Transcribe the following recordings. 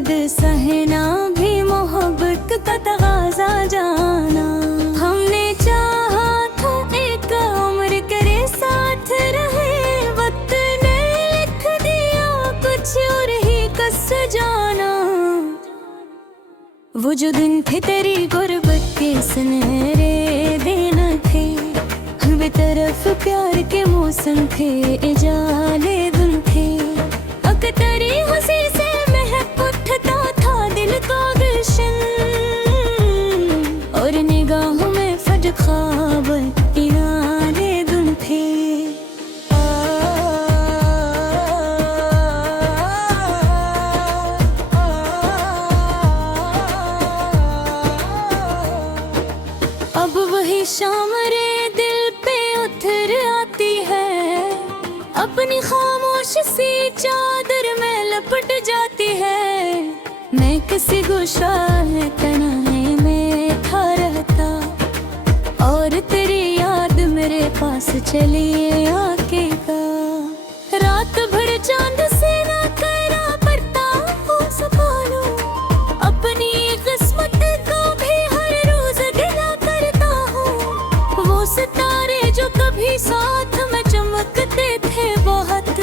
दर्द सहना भी मोहब्बत का तगाजा जाना। हमने चाहा था एक उम्र करे साथ रहे, वक्त ने लिख दिया कुछ और ही कस जाना। वो जो दिन थे तेरी गुर्बत के सुनहरे दिन थे, हर तरफ प्यार के मौसम थे, इजाले दिन थे। तेरी हंसी से महक उठता था दिल का गुलशन, और निगाहों में फट ख्वाब इनारे दुन थे। अब वही शाम रे दिल पे उतर आती है, अपनी खामोश सी चादर में लपट जाती है। मैं किसी गुशाए तन्हाई में था रहता, और तेरी याद मेरे पास चली आके का। रात भर चांद से ना करा पड़ता हो सफालो, अपनी किस्मत को भी हर रोज गिला करता हूँ। वो सितारे जो कभी साथ में चमकते थे बहुत,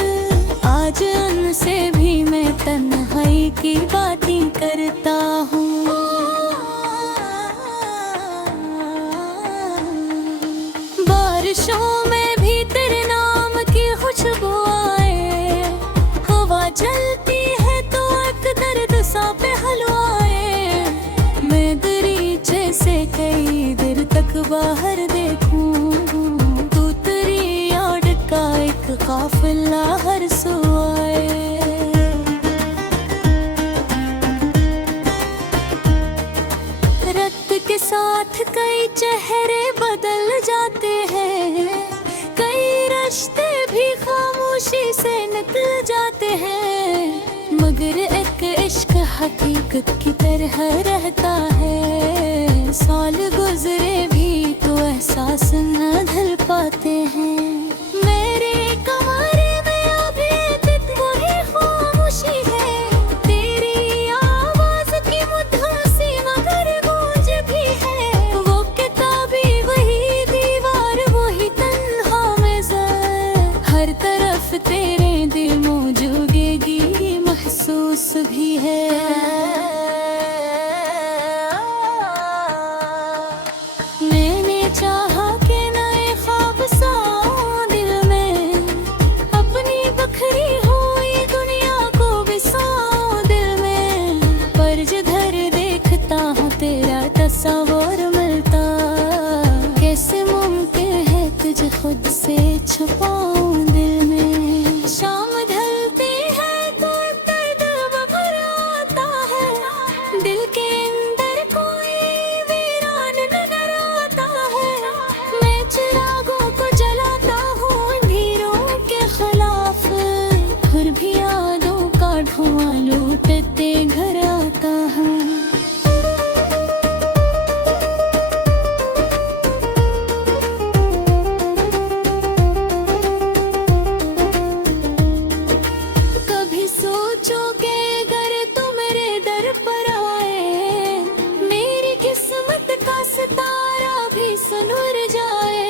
आज उनसे भी मैं तन्हाई की बातें करता हूँ। बारिशों में भी तेरे नाम की खुशबू आए, हवा चलती है तो एक दर्द सा पहलुआए। मैं दरीचे से कई देर तक बाहर देखूं, तू तेरी याद का एक काफिला हर सुआए। रक्त के साथ कई चेहरे बदल जाते हैं, कई रिश्ते भी खामोशी से निकल जाते हैं। मगर एक इश्क हकीकत की तरह रहता है, साल गुजरे भी तो एहसास न ढल पाते हैं। मेरे कमरे में अभी तक वही खामोशी है, तेरी आवाज की मुद्दासी मगर गूंज भी है। वो किताबी वही दीवार वही तन्हा मेज़र, हर तरफ तेरे दिल मौजूदगी महसूस भी है। मैंने चाहा कि नए ख्वाब सा दिल में, अपनी बखरी हुई दुनिया को बिसाऊं दिल में। पर जिधर देखता हूँ तेरा तस्वीर मिलता, कैसे मुमकिन है तुझे खुद से छुपाऊं दिल में। शाम ढलती है तो दर्द भर आता है, दिल के अंदर कोई वीरान नजर आता है। मैं चिरागों को जलाता हूँ अंधेरों के खिलाफ, फिर भी यादों का धुआं लूटते घर आता है। कभी सोचोगे अगर तुम मेरे दर पर आए, मेरी किस्मत का सितारा भी सुनुर जाए।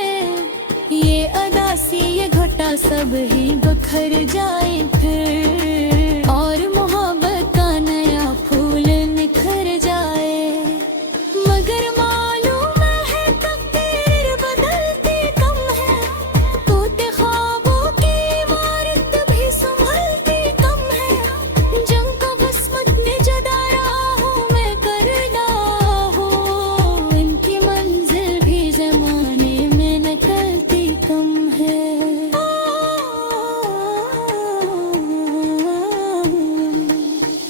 ये अदासी ये घटा सब ही बिखर जाए फिर, और मोहब्बत का नया फूल निखर जाए। मगर मालूम है तकदीर बदलती कम है, टूटे ख्वाबों की इमारत भी संभलती कम है। जंग का किस्मत ने जदा राहों में कर डाहो, इनकी मंजिल भी जमाने में निकलती कम है।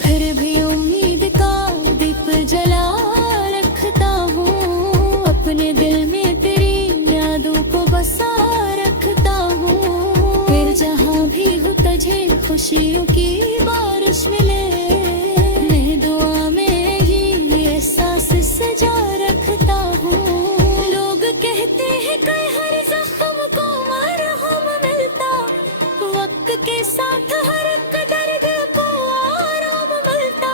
फिर भी उम्मीद का दीप जला रखता हूँ, अपने दिल में तेरी यादों को बसा रखता हूँ। फिर जहाँ भी हो तुझे खुशियों की बारिश मिले, मैं दुआ में ही एहसास सजा रखता हूँ। लोग कहते हैं कि हर जख्म को मरहम मिलता, वक्त के साथ हर एक दर्द को आराम मिलता।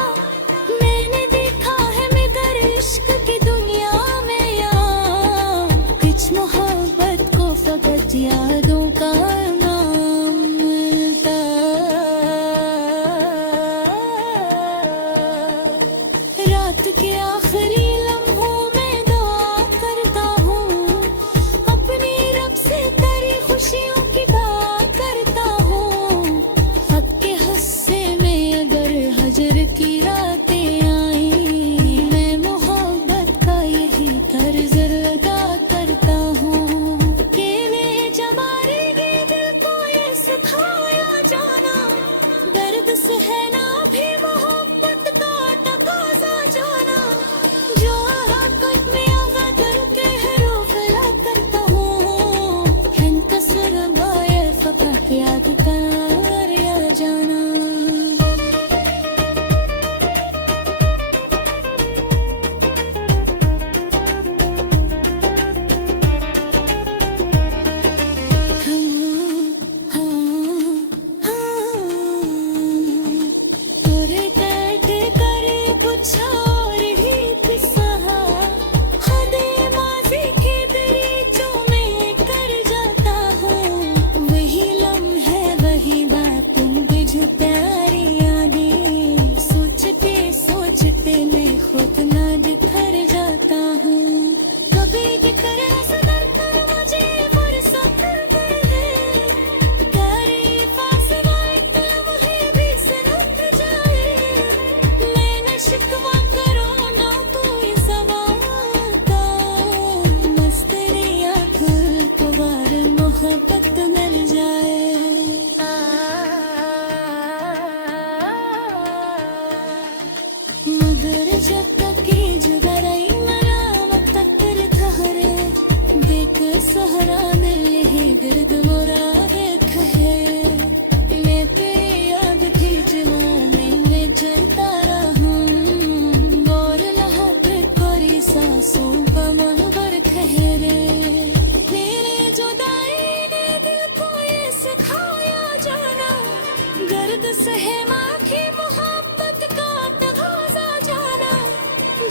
कुछ और ही किस्सा हदे माज़ी के दरीचों में कर जाता हूँ। वही लम्हे वही बातें तुझ प्यारी यादें, सोचते सोचते मैं खुद ना बिखर जाता हूँ। कभी की तरह सदर मुझे फुर्सत है, प्यारी फासला एक लम्हे भी सनक जाए। मैं न शिकवा करो ना तू इस सवाल का, मस्ती आँखों को बार मोहब्बत मिल जाए। मगर जब तक की जुदाई मलामत तक ठहरे, देख सहरा दिल ही गिर्द मोरा देख है। मैं तेरी याद थी जवानी में जलता रहूं, और लहब कोरी सांसों का मनवर ठहरे। मेरे जुदाई ने दिल को ये सिखाया जाना, दर्द सहे माखी मोहब्बत का तगाजा जाना।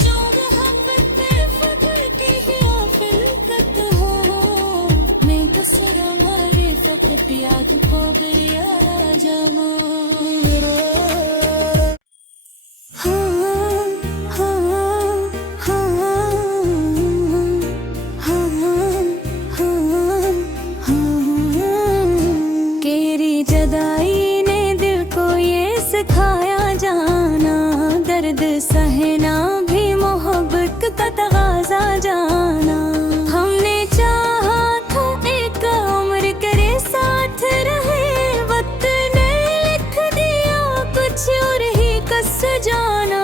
जो मोहब्बत में फख्र की ही आफिलकत हो, मैं कसरा मारे फकत याद खो गया जाऊं। केरी जदाई ने दिल को ये सिखाया जाना, दर्द सहना भी मोहब्बत का तगाजा जाना। हमने चाहा था एक उम्र करे साथ रहे, वक्त ने लिख दिया कुछ और ही कस जाना।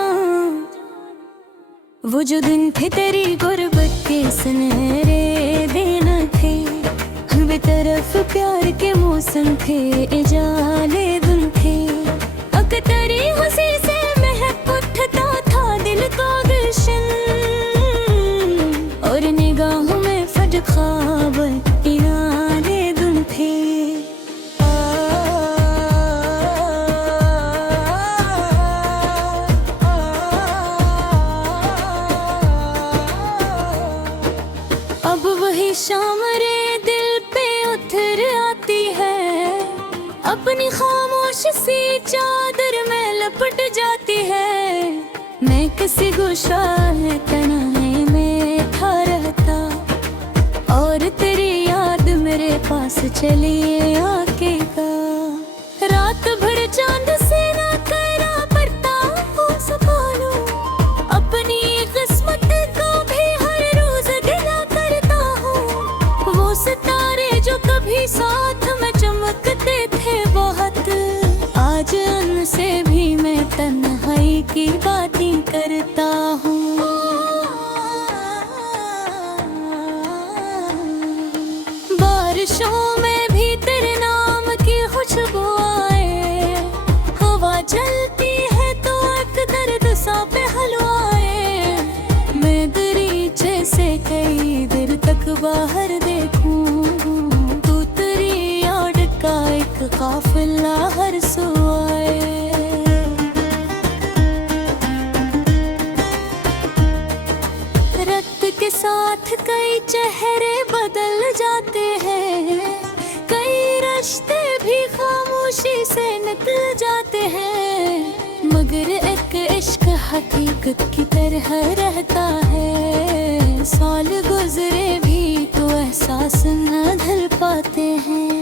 वो जो दिन थे तेरी गुर्बत के सुनहरे दिन थे, बेतरफ प्यार के मौसम थे, इजाले दिन थे। अकतरी हंसी से महक उठता था दिल का गुलशन, और निगाहों में फज ख्वाब इनारे दिन थे। अब वही शाम रे दिल पे उतर आती है, अपनी खामोश सी चादर में लपट जाती है। मैं किसी गुशाए तन्हाई में था रहता, और तेरी याद मेरे पास चली आके का। रात भर चांद से ना करा पड़ता हो सफालो, अपनी किस्मत को भी हर रोज गिला करता हूँ। वो सितारे जो कभी साथ में चमकते थे बहुत, आज उनसे भी मैं तन्हाई की बातें करता हूँ। बारिशों में भी तेरे नाम की खुशबू आए, हवा चलती है तो एक दर्द सा पहलवाए। मैं दरीचे से कई देर तक बाहर देखूं, तू तेरी याद का एक काफिला हर सुआए। रक्त के साथ कई चेहरे बदल जाते हैं, कई रिश्ते भी खामोशी से निकल जाते हैं। मगर एक इश्क हकीकत की तरह रहता है, साल गुजरे भी तो एहसास न ढल पाते हैं।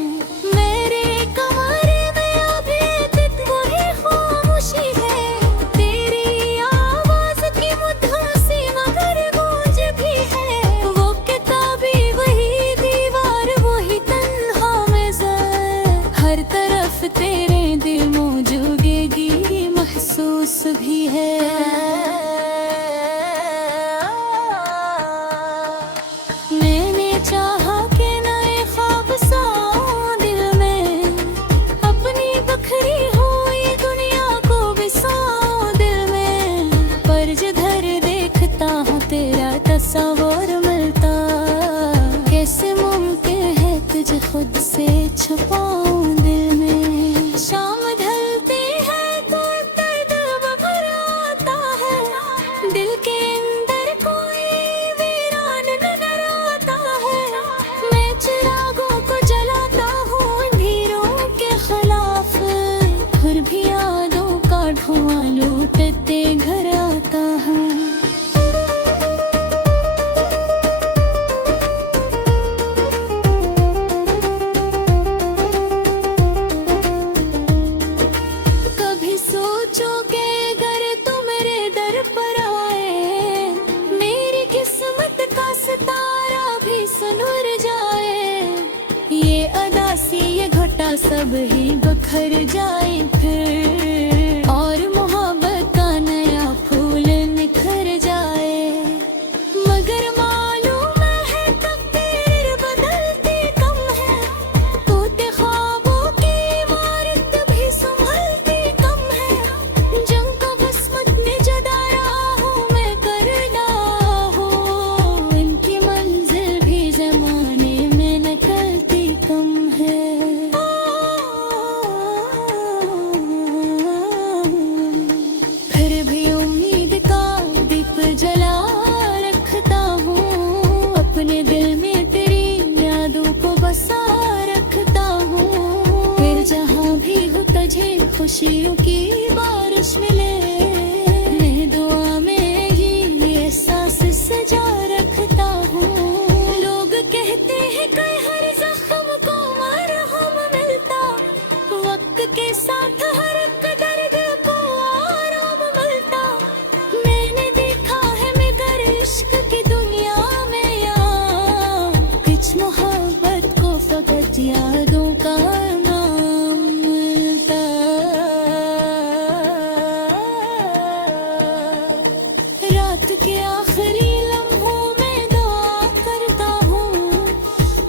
मेरे कमरे में अभी तक वही खामोशी है, तेरी आवाज की मुद्दासी मगर गूंज भी है। वो किताबी वही दीवार वही तन्हा मेज़र, हर तरफ तेरे दिल मौजूदगी महसूस भी है। मैंने चाहा कि नए ख्वाब सा दिल में, अपनी बखरी हुई दुनिया को बिसाऊं दिल में। पर जिधर देखता हूँ तेरा तस्वीर मिलता, कैसे मुमकिन है तुझे खुद से छुपाऊं दिल में। शाम ढलती है तो दर्द भर आता है, लौटते घर आता हूँ। कभी सोचोगे अगर तुम मेरे दर पर आए, मेरी किस्मत का सितारा भी सुनर जाए। ये अदासी ये घटा सब ही बखर जाए फिर, और मोहब्बत का नया फूल निखर जाए। मगर मालूम है तकदीर बदलती कम है, टूटे ख्वाबों की इमारत भी संभलती कम है। जंग का बसमत ने जदा राहों में करना हो, इनकी मंजिल भी जमाने में निकलती कम है। फिर भी उम्मीद का दीप जला रखता हूँ, अपने दिल में तेरी यादों को बसा रखता हूँ। फिर जहाँ भी हो तुझे खुशियों की बारिश मिले, मैं दुआ में ये एहसास सजा रखता हूँ। लोग कहते हैं कि हर जख्म को मरहम मिलता, वक्त के साथ हर एक दर्द को आराम मिलता। मैंने देखा है मगर इश्क की दुनिया में यहाँ कुछ मोहब्बत को फकत यादों का नाम मिलता। रात के आखिरी लम्हों में दुआ करता हूँ,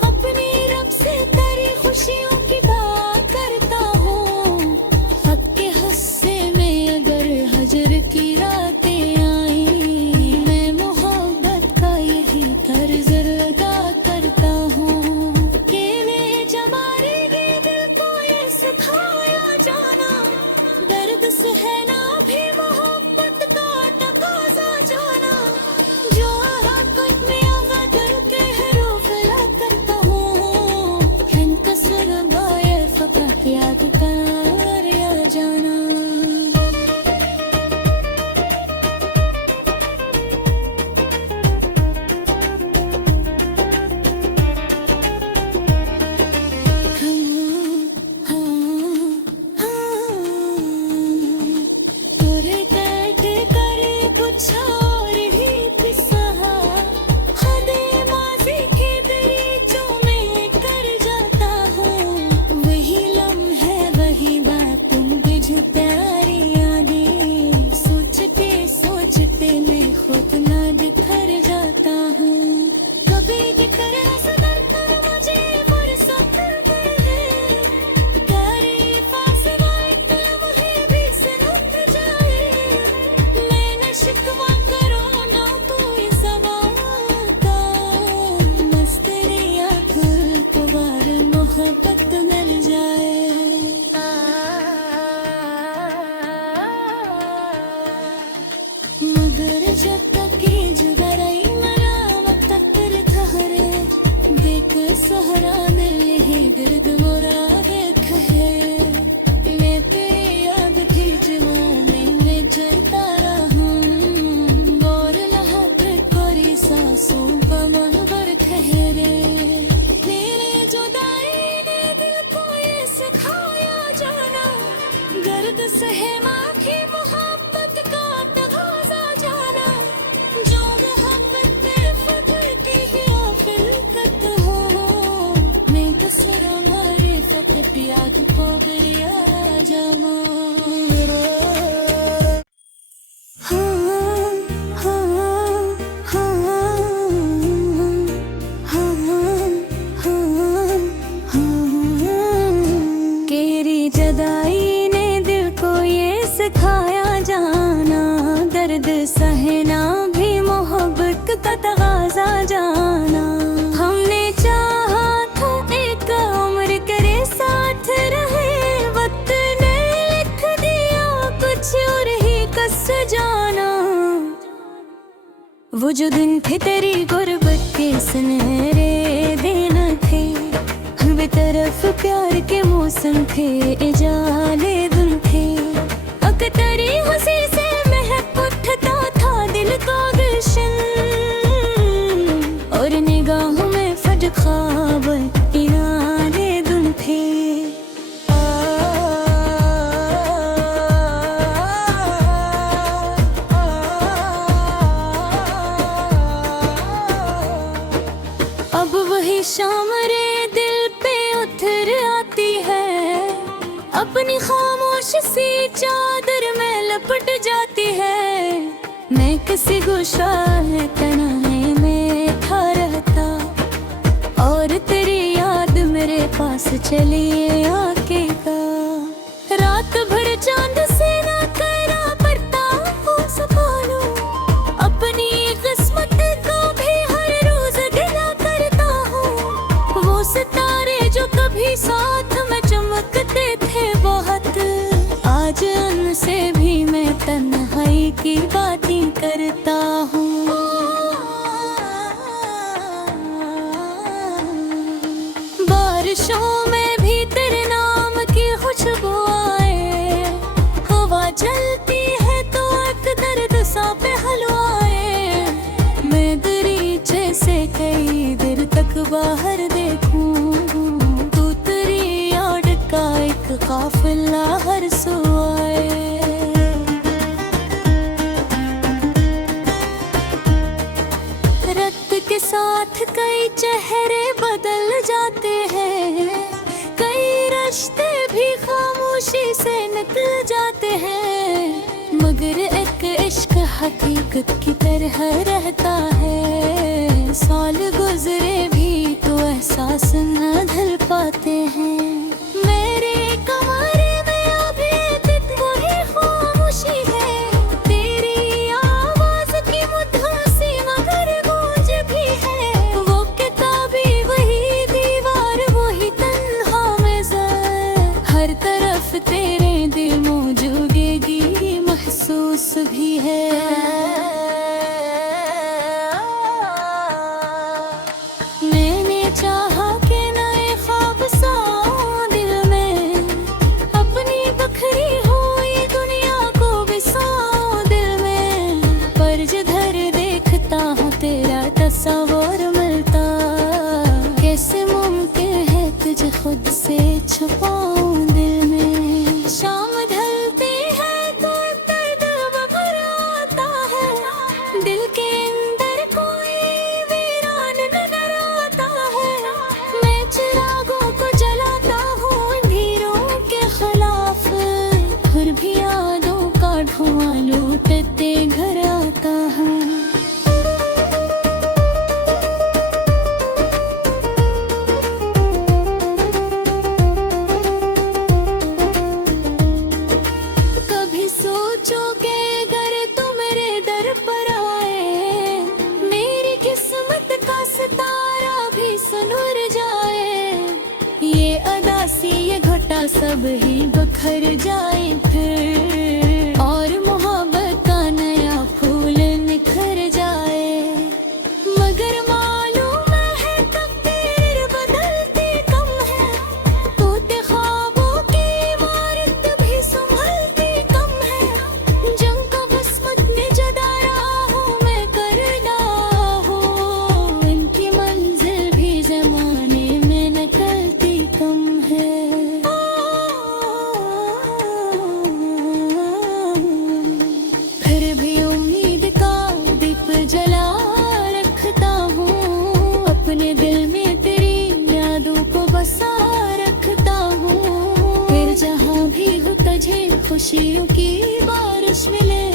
अपनी रब से तेरी खुशियों की बात करता हूँ। हक के हस्से में अगर हजर की रातें आई, मैं मोहब्बत का यही तर्ज अदा करता हूँ। कि मैं जमारेगी दिल को ये सिखाया जाना, दर्द सहना भी मोहब्बत का तकाजा जाना। जो हक़ में अगर के हरूफ ला करता हूँ, इनकसर बाए फकत याद कर या जाना। तोरे दर्द करे कुछ और ही किस्सा, हदे माज़ी के दरीचों में कर जाता हूँ। वही लम्हे वही बातों मुझे प्यारी यादें, सोचते सोचते मैं खुद ना बिखर जाता हूँ। कभी की तरह सदर मुझे फुर्सत है, प्यारी फासला एक लम्हे भी सिनक जाए। मैंने शिकवा करो ना तू इस सवाल का, मस्त रिया एक बार मोहब्बत मिल जाए। मगर जब तक ये जुदाई मलामत तक ठहरे, देख सहरा दिल ही गिर्द मोरा देख है। मैं तेरी याद की जवानी में जलता रहूं, और लहब कोरी सांसों का मनवर ठहरे। मेरे जुदाई ने दिल को ये सिखाया जाना, दर्द सहना की मोहब्बत का तगाजा जाना। जो मोहब्बत में फख्र की है फिलकत हो, मैं कसर मारे फकत याद को गरिया जाऊं। केरी जदाई ने दिल को ये सिखाया जाना, दर्द सहना भी मोहब्बत का तगाजा जाना। हमने चाहा था एक उम्र करे साथ रहे, वक्त ने लिख दिया कुछ और ही कस जाना। वो जो दिन थे तेरी गुर्बत के सुनहरे दिन थे, हर तरफ प्यार के मौसम थे, इजाले दिन थे। अख्तरी हंसी से सी चादर में लपट जाती है। मैं किसी गुशाए तन्हाई में था रहता, और तेरी याद मेरे पास चली आके का। रात भर चांद से ना करा पड़ता हो सफालो, अपनी किस्मत को भी हर रोज गिला करता हूँ। वो सितारे जो कभी साथ में चमकते थे बहुत, आज उनसे भी मैं तन्हाई की बातें करता हूँ। बारिशों में भी तेरे नाम की खुशबू आए, हवा चलती है तो एक दर्द सा पहलुआए। मैं दरीचे से कई देर तक बाहर देखूं, तू तेरी याद का एक काफिला हर सुआए। रक्त के साथ कई चेहरे बदल जाते हैं, कई रिश्ते भी खामोशी से निकल जाते हैं। मगर एक इश्क हकीकत की तरह रहता है, साल गुजरे भी तो एहसास न ढल पाते हैं। मेरे कमरे में अभी तक वही खामोशी है, तेरी आवाज की मुद्रासी मगर गूंज भी है। वो किताबी वही दीवार वही तन्हा मेज़र, हर तरफ तेरे दिल मौजूदगी महसूस भी है। मैंने चाहा कि नए ख्वाब साओ दिल में, अपनी बखरी हुई दुनिया को बिसाओ दिल में। पर जिधर देखता हूँ तेरा तस्वीर मिलता, कैसे मुमकिन है तुझे खुद से छुपाऊं दिल में। शाम ढलती है तो दर्द भर आता है, दिल के अंदर कोई वीरान नजर आता है। मैं चिरागों को जलाता हूँ अंधेरों के खिलाफ, फिर भी यादों का धुआं लूटते घर आता है। कभी सोचोगे अगर तुम मेरे दर पर आए, मेरी किस्मत का सितारा भी सुनुर जाए। ये अदासी ये घटा सब ही बिखर जाए फिर, और मोहब्बत का नया फूल निखर जाए। मगर मालूम है तकदीर बदलती कम है, टूटे ख्वाबों की इमारत भी संभलती कम है। जंग का किस्मत ने जदा राहों में कर डाला हो, इनकी मंजिल भी जमाने में निकलती कम है। फिर भी उम्मीद का दीप जला रखता हूँ, अपने दिल में तेरी यादों को बसा रखता हूँ। फिर जहाँ भी हो तुझे खुशियों की बारिश मिले,